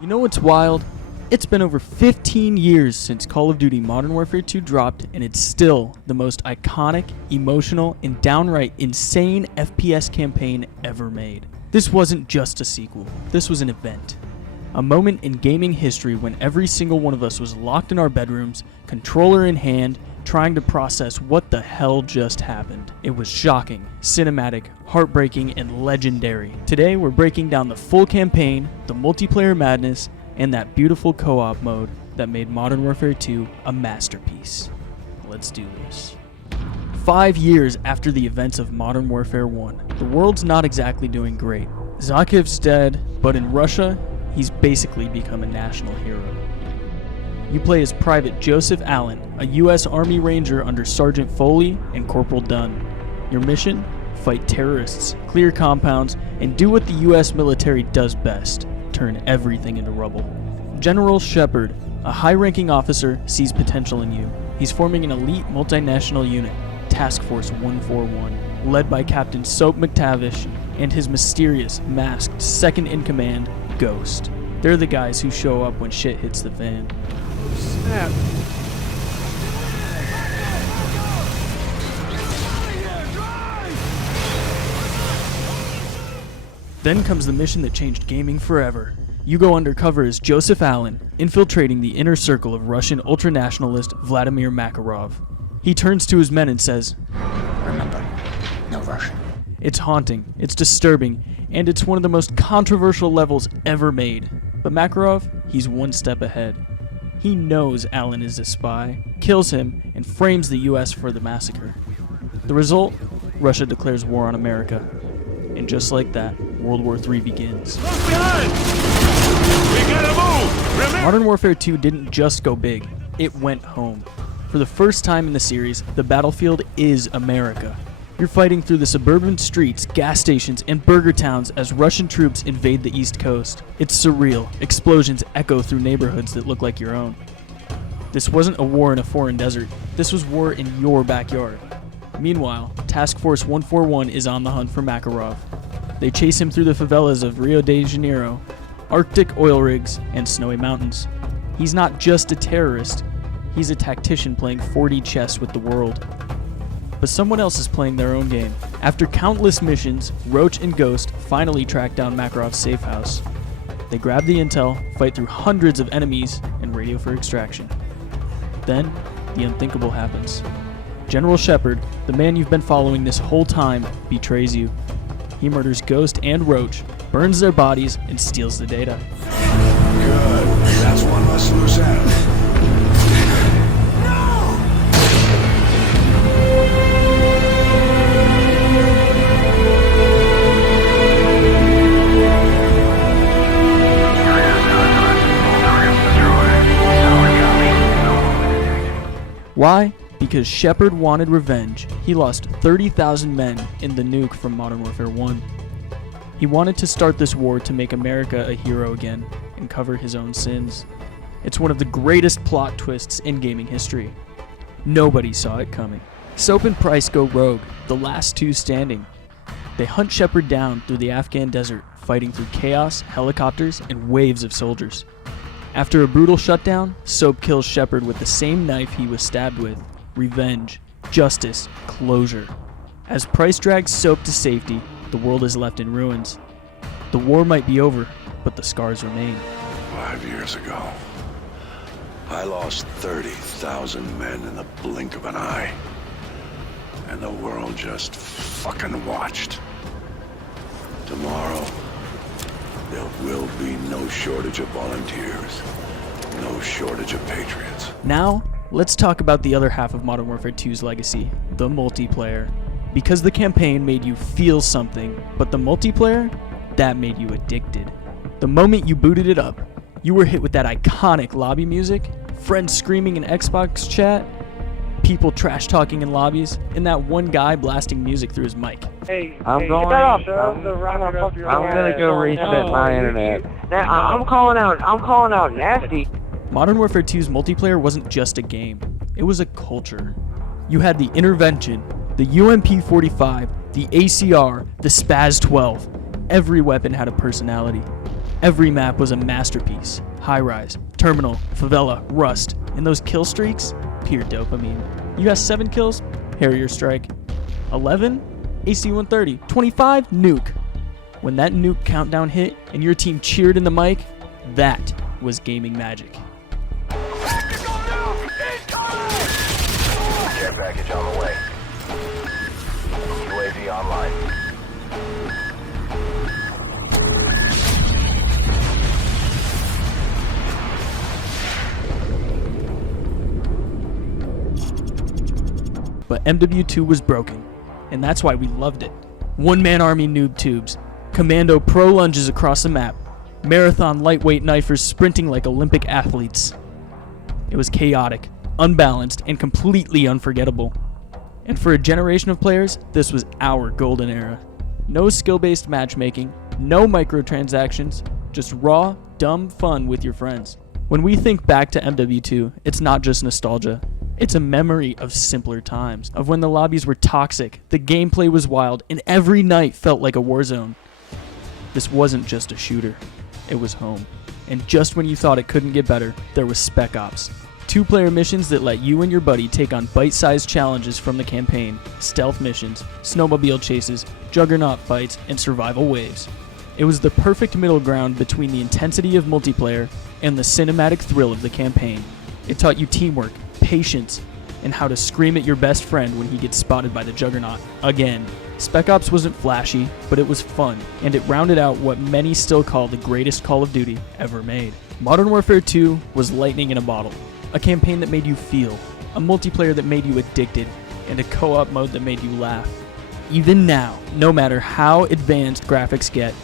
You know what's wild? It's been over 15 years since Call of Duty Modern Warfare 2 dropped, and it's still the most iconic, emotional, and downright insane FPS campaign ever made. This wasn't just a sequel, this was an event. A moment in gaming history when every single one of us was locked in our bedrooms, controller in hand, trying to process what the hell just happened. It was shocking, cinematic, heartbreaking, and legendary. Today we're breaking down the full campaign, the multiplayer madness, and that beautiful co-op mode that made Modern Warfare 2 a masterpiece. Let's do this. 5 years after the events of Modern Warfare 1, the world's not exactly doing great. Zakiv's dead, but in Russia, he's basically become a national hero. You play as Private Joseph Allen, a U.S. Army Ranger under Sergeant Foley and Corporal Dunn. Your mission? Fight terrorists, clear compounds, and do what the U.S. military does best: turn everything into rubble. General Shepard, a high-ranking officer, sees potential in you. He's forming an elite multinational unit, Task Force 141, led by Captain Soap McTavish and his mysterious, masked second-in-command, Ghost. They're the guys who show up when shit hits the fan. Snap. Then comes the mission that changed gaming forever. You go undercover as Joseph Allen, infiltrating the inner circle of Russian ultranationalist Vladimir Makarov. He turns to his men and says, "Remember, no Russian." It's haunting, it's disturbing, and it's one of the most controversial levels ever made. But Makarov, he's one step ahead. He knows Allen is a spy, kills him, and frames the US for the massacre. The result? Russia declares war on America. And just like that, World War III begins. Look behind! We gotta move! Remember! Modern Warfare 2 didn't just go big, it went home. For the first time in the series, the battlefield is America. You're fighting through the suburban streets, gas stations, and burger towns as Russian troops invade the East Coast. It's surreal. Explosions echo through neighborhoods that look like your own. This wasn't a war in a foreign desert. This was war in your backyard. Meanwhile, Task Force 141 is on the hunt for Makarov. They chase him through the favelas of Rio de Janeiro, Arctic oil rigs, and snowy mountains. He's not just a terrorist. He's a tactician playing 4D chess with the world. But someone else is playing their own game. After countless missions, Roach and Ghost finally track down Makarov's safe house. They grab the intel, fight through hundreds of enemies, and radio for extraction. Then, the unthinkable happens. General Shepard, the man you've been following this whole time, betrays you. He murders Ghost and Roach, burns their bodies, and steals the data. Good. That's one less loose end. Why? Because Shepard wanted revenge. He lost 30,000 men in the nuke from Modern Warfare 1. He wanted to start this war to make America a hero again and cover his own sins. It's one of the greatest plot twists in gaming history. Nobody saw it coming. Soap and Price go rogue, the last two standing. They hunt Shepard down through the Afghan desert, fighting through chaos, helicopters, and waves of soldiers. After a brutal shutdown, Soap kills Shepard with the same knife he was stabbed with. Revenge, justice, closure. As Price drags Soap to safety, the world is left in ruins. The war might be over, but the scars remain. 5 years ago, I lost 30,000 men in the blink of an eye. And the world just fucking watched. Tomorrow, there will be no shortage of volunteers, no shortage of patriots. Now, let's talk about the other half of Modern Warfare 2's legacy, the multiplayer. Because the campaign made you feel something, but the multiplayer, that made you addicted. The moment you booted it up, you were hit with that iconic lobby music, friends screaming in Xbox chat, people trash talking in lobbies, and that one guy blasting music through his mic. I'm gonna go reset my internet. Now, I'm calling out nasty. Modern Warfare 2's multiplayer wasn't just a game, it was a culture. You had the Intervention, the UMP-45, the ACR, the Spaz-12. Every weapon had a personality. Every map was a masterpiece. High-rise, terminal, favela, rust, and those kill streaks? Pure dopamine. You got 7 kills? Harrier strike. 11? AC-130. 25? Nuke. When that nuke countdown hit and your team cheered in the mic, that was gaming magic. Care package on the way. UAV online. But MW2 was broken, and that's why we loved it. One-man army noob tubes, commando pro lunges across the map, marathon lightweight knifers sprinting like Olympic athletes. It was chaotic, unbalanced, and completely unforgettable. And for a generation of players, this was our golden era. No skill-based matchmaking, no microtransactions, just raw, dumb fun with your friends. When we think back to MW2, it's not just nostalgia. It's a memory of simpler times, of when the lobbies were toxic, the gameplay was wild, and every night felt like a war zone. This wasn't just a shooter, it was home. And just when you thought it couldn't get better, there was Spec Ops. 2-player missions that let you and your buddy take on bite-sized challenges from the campaign, stealth missions, snowmobile chases, juggernaut fights, and survival waves. It was the perfect middle ground between the intensity of multiplayer and the cinematic thrill of the campaign. It taught you teamwork, patience, and how to scream at your best friend when he gets spotted by the juggernaut again. Spec Ops wasn't flashy, but it was fun, and it rounded out what many still call the greatest Call of Duty ever made. Modern Warfare 2 was lightning in a bottle, a campaign that made you feel, a multiplayer that made you addicted, and a co-op mode that made you laugh. Even now, no matter how advanced graphics get,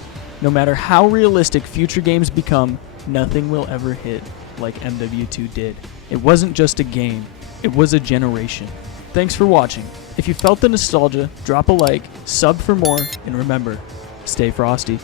no matter how realistic future games become, nothing will ever hit like MW2 did. It wasn't just a game, it was a generation. Thanks for watching. If you felt the nostalgia, drop a like, sub for more, and remember, stay frosty.